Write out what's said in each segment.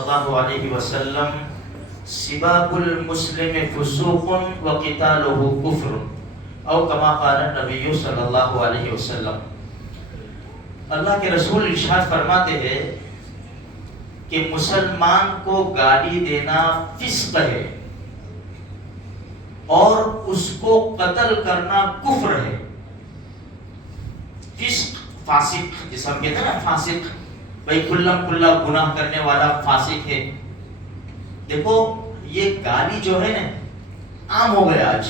اللہ علیہ وسلم سباب المسلم فسوق وقتالہ کفر او کما قال النبی صلی اللہ علیہ وسلم. اللہ کے رسول ارشاد فرماتے ہیں کہ مسلمان کو گالی دینا فسق ہے اور اس کو قتل کرنا کفر ہے. فسق فاسق جس ہم کہتے ہیں نا فاسق، بھائی کھلم کھلا گناہ کرنے والا فاسق ہے. دیکھو یہ گالی جو ہے نا عام ہو گیا. آج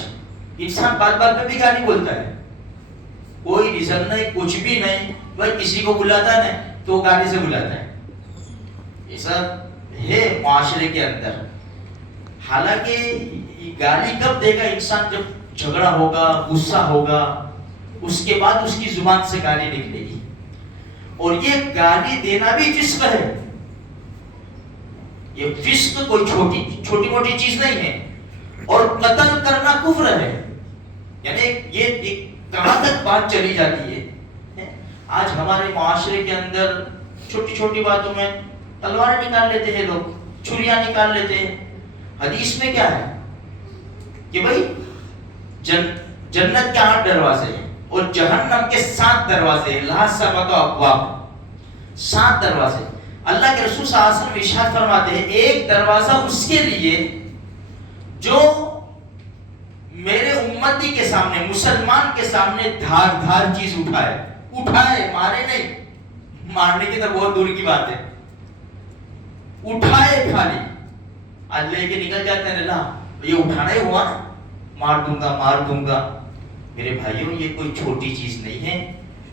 انسان بات بات میں بھی گالی بولتا ہے، کوئی ریزن نہیں، کچھ بھی نہیں، بھائی کسی کو بلاتا ہے تو گالی سے بلاتا ہے. ایسا ہے معاشرے کے اندر. حالانکہ گالی کب دے گا انسان؟ جب جھگڑا ہوگا، غصہ ہوگا، اس کے بعد اس کی زبان سے گالی نکلے گی. اور یہ گالی دینا بھی فسق ہے. یہ فسق کوئی چھوٹی موٹی چیز نہیں ہے. اور قتل کرنا کفر ہے. یعنی یہ کہاں تک بات چلی جاتی ہے. آج ہمارے معاشرے کے اندر چھوٹی چھوٹی باتوں میں تلوار نکال لیتے ہیں لوگ، چھریاں نکال لیتے ہیں. حدیث میں کیا ہے کہ بھائی جنت کے 8 دروازے ہیں اور جہنم کے 7 دروازے ہیں. لا سبق ابواب، 7 دروازے. اللہ کے رسول صلی اللہ علیہ وسلم ارشاد فرماتے ہیں ایک دروازہ اس کے لیے جو میرے امتی کے سامنے، مسلمان کے سامنے دھار چیز اٹھائے، مارے نہیں، مارنے کی تو بہت دور کی بات ہے، اٹھائے خالی. آج لے کے نکل جاتے ہیں نا، یہ اٹھانا ہی ہوا، مار دوں گا. میرے بھائیوں یہ کوئی چھوٹی چیز نہیں ہے.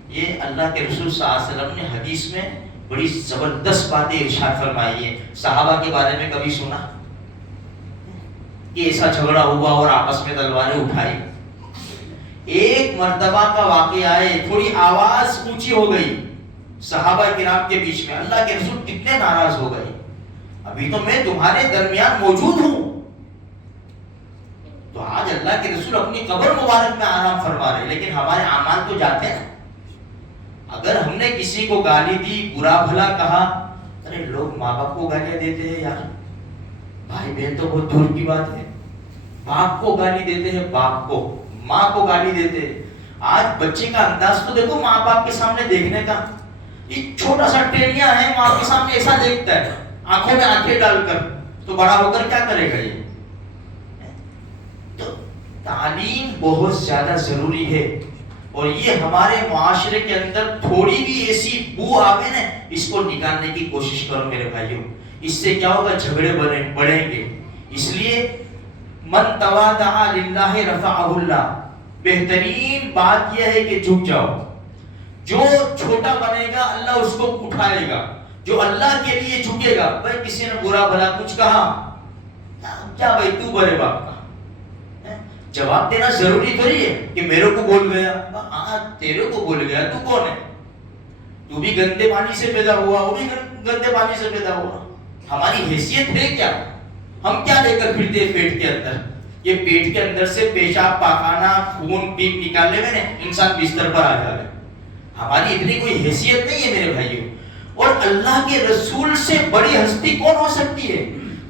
یہ اللہ کے رسول صلی اللہ علیہ وسلم نے حدیث میں بڑی زبردست باتیں ارشاد فرمائی ہے. صحابہ کے بارے میں کبھی سنا کہ ایسا جھگڑا ہوا اور آپس میں تلواریں اٹھائی؟ ایک مرتبہ کا واقعہ ہے، تھوڑی آواز اونچی ہو گئی صحابہ کرام کے بیچ میں. اللہ کے رسول کتنے ناراض ہو گئے. ابھی تو میں تمہارے درمیان موجود ہوں. تو آج اللہ کے رسول اپنی قبر مبارک میں آرام فرما رہے، لیکن ہمارے اعمال تو جاتے ہیں. اگر ہم نے کسی کو گالی دی، برا بھلا کہا، ارے لوگ ماں باپ کو گالیاں دیتے ہیں یار، بھائی بہن تو بہت دور کی بات ہے. باپ کو گالی دیتے ہیں، باپ کو، ماں کو گالی دیتے ہیں. آج بچے کا انداز تو دیکھو ماں باپ کے سامنے دیکھنے کا. یہ چھوٹا سا ٹیڑیا ہے، ماں کے سامنے ایسا دیکھتا ہے آنکھوں میں آنکھیں ڈال کر، تو بڑا ہو کر کیا کرے گا؟ یہ تو تعلیم بہت زیادہ ضروری ہے. اور یہ ہمارے معاشرے کے اندر تھوڑی بھی ایسی بو آوے نا، اس کو نکالنے کی کوشش کرو میرے بھائیوں. اس سے کیا ہوگا؟ جھگڑے بڑھیں گے. اس لیے من تواضع للہ رفعہ اللہ، بہترین بات یہ ہے کہ جھک جاؤ. جو چھوٹا بنے گا اللہ اس کو اٹھائے گا. جو اللہ کے لیے جھکے گا، بھائی کسی نے برا بھلا کچھ کہا، کیا بھائی تو بڑے باپ کا جواب دینا ضروری تھوڑی ہے کہ میرے کو بول گیا. ہاں تیرے کو بول گیا، تو کون ہے؟ تو بھی گندے پانی سے پیدا ہوا، وہ بھی گندے پانی سے پیدا ہوا. ہماری حیثیت ہے کیا؟ ہم کیا لے کر پھرتے ہیں پیٹ کے اندر؟ یہ پیٹ کے اندر سے پیشاب، پاخانہ، خون پیپ نکالنے میں انسان بستر پر آ جائے. ہماری اتنی کوئی حیثیت نہیں ہے میرے بھائیوں. اور اللہ کے رسول سے بڑی ہستی کون ہو سکتی ہے؟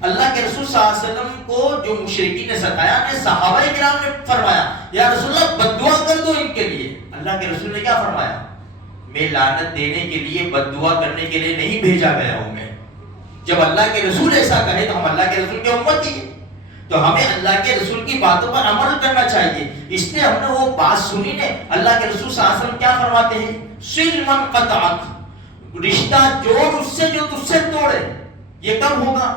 اللہ کے رسول صلی اللہ علیہ وسلم کو جو مشرکین نے ستایا، نے صحابہ کرام نے فرمایا یا رسول اللہ بد دعا کر دو ان کے لیے. اللہ کے رسول نے کیا فرمایا؟ میں لعنت دینے کے لیے، بد دعا کرنے کے لیے نہیں بھیجا گیا ہوں. میں جب اللہ کے رسول ایسا کہے تو ہم اللہ کے رسول کی امت ہی ہے، تو ہمیں اللہ کے رسول کی باتوں پر عمل کرنا چاہیے. اس لیے ہم نے وہ بات سنی نے، اللہ کے رسول صلی اللہ علیہ وسلم کیا فرماتے ہیں؟ صل من قطعک، رشتہ جوڑ اس سے جو تجھ سے توڑے. یہ کب ہوگا؟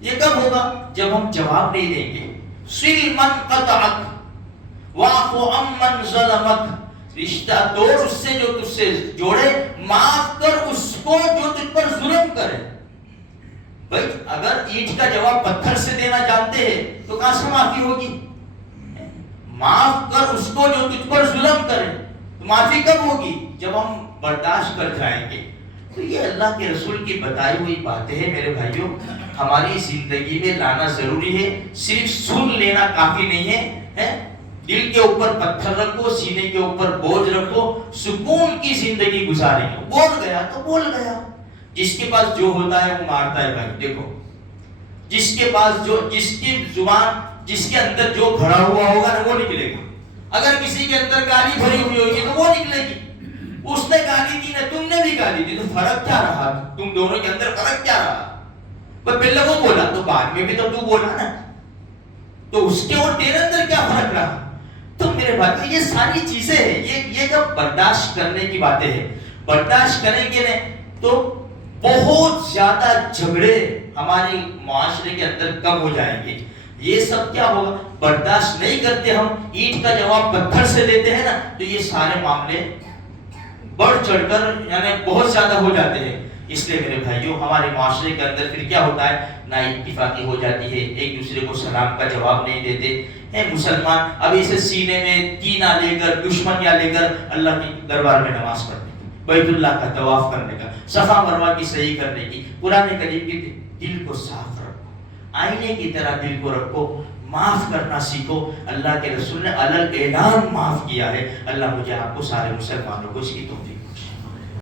یہ کب ہوگا؟ جب ہم جواب نہیں دیں گے. صل من قطعک واعف عمن ظلمک، رشتہ توڑ اس سے جو تجھ سے جوڑے، معاف کر اس کو جو تجھ پر ظلم کرے. بھائی اگر اینٹ کا جواب پتھر سے دینا جانتے ہیں تو کہاں سے معافی ہوگی؟ معاف کر اس کو جو تجھ پر ظلم کرے. تو معافی کب ہوگی؟ جب ہم برداشت کر جائیں گے. تو یہ اللہ کے رسول کی بتائی ہوئی باتیں ہیں میرے بھائیوں، ہماری زندگی میں لانا ضروری ہے. صرف سن لینا کافی نہیں ہے. دل کے اوپر پتھر رکھو، سینے کے اوپر بوجھ رکھو، سکون کی زندگی گزاریں. بول گیا تو بول گیا، جس کے پاس جو ہوتا ہے وہ مارتا ہے بھائی. دیکھو جس کے پاس جو، جس کی زبان، جس کے اندر جو بھرا ہوا ہوگا نا وہ نکلے گا. اگر کسی کے اندر گالی بھری ہوئی ہوگی تو وہ نکلے گی. اس نے گالی دی نا، تم نے بھی گالی دی، تو فرق کیا رہا؟ تم دونوں کے اندر فرق کیا رہا؟ پہلے وہ بولا تو بعد میں بھی تو تو بولا نا، تو اس کے اور تیرے اندر کیا فرق رہا؟ تو میرے بھائی یہ ساری چیزیں ہیں، یہ جب برداشت کرنے کی باتیں ہیں، برداشت کریں گے نا تو بہت زیادہ جھگڑے ہمارے معاشرے کے اندر کم ہو جائیں گے. یہ سب کیا ہوگا؟ برداشت نہیں کرتے ہم، اینٹ کا جواب پتھر سے دیتے ہیں نا، تو یہ سارے معاملے بڑھ چڑھ کر یعنی بہت زیادہ ہو جاتے ہیں. اس لیے میرے بھائیوں ہمارے معاشرے کے اندر پھر کیا ہوتا ہے؟ نا اتفاقی ہو جاتی ہے، ایک دوسرے کو سلام کا جواب نہیں دیتے. مسلمان اب اسے سینے میں کینہ لے کر، دشمنیاں لے کر اللہ کے دربار میں نماز پڑھنے کی، بیت اللہ کا طواف کرنے کا، صفا مروہ کی صحیح کرنے کی. قرآن کریم کے دل کو صاف رکھو، آئینے کی طرح دل کو رکھو، معاف کرنا سیکھو. اللہ کے رسول نے علل اعلان معاف کیا ہے. اللہ مجھے آپ کو سارے مسلمانوں کو اس کی توفیق بخشے.